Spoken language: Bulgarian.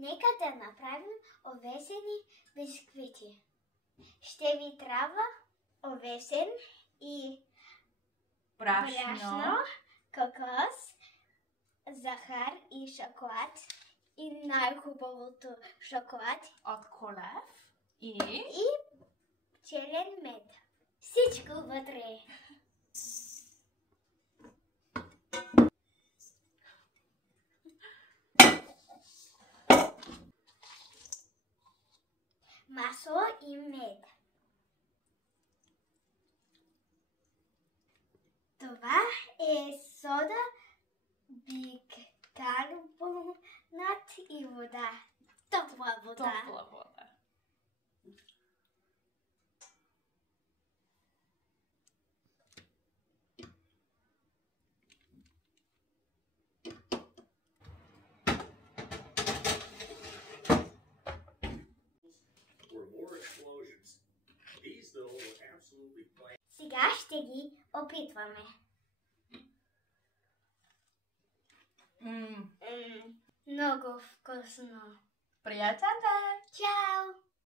Нека да направим овесени бисквити. Ще ви трябва овесен и брашно, кокос, захар и шоколад. И най-хубавото шоколад от Колев и черен мед. Всичко вътре. Масло и мед. Това е сода, бикарбонат и вода. Топла вода. топла вода. Сега ще ги опитваме. Много вкусно. Приятен ден! Чао!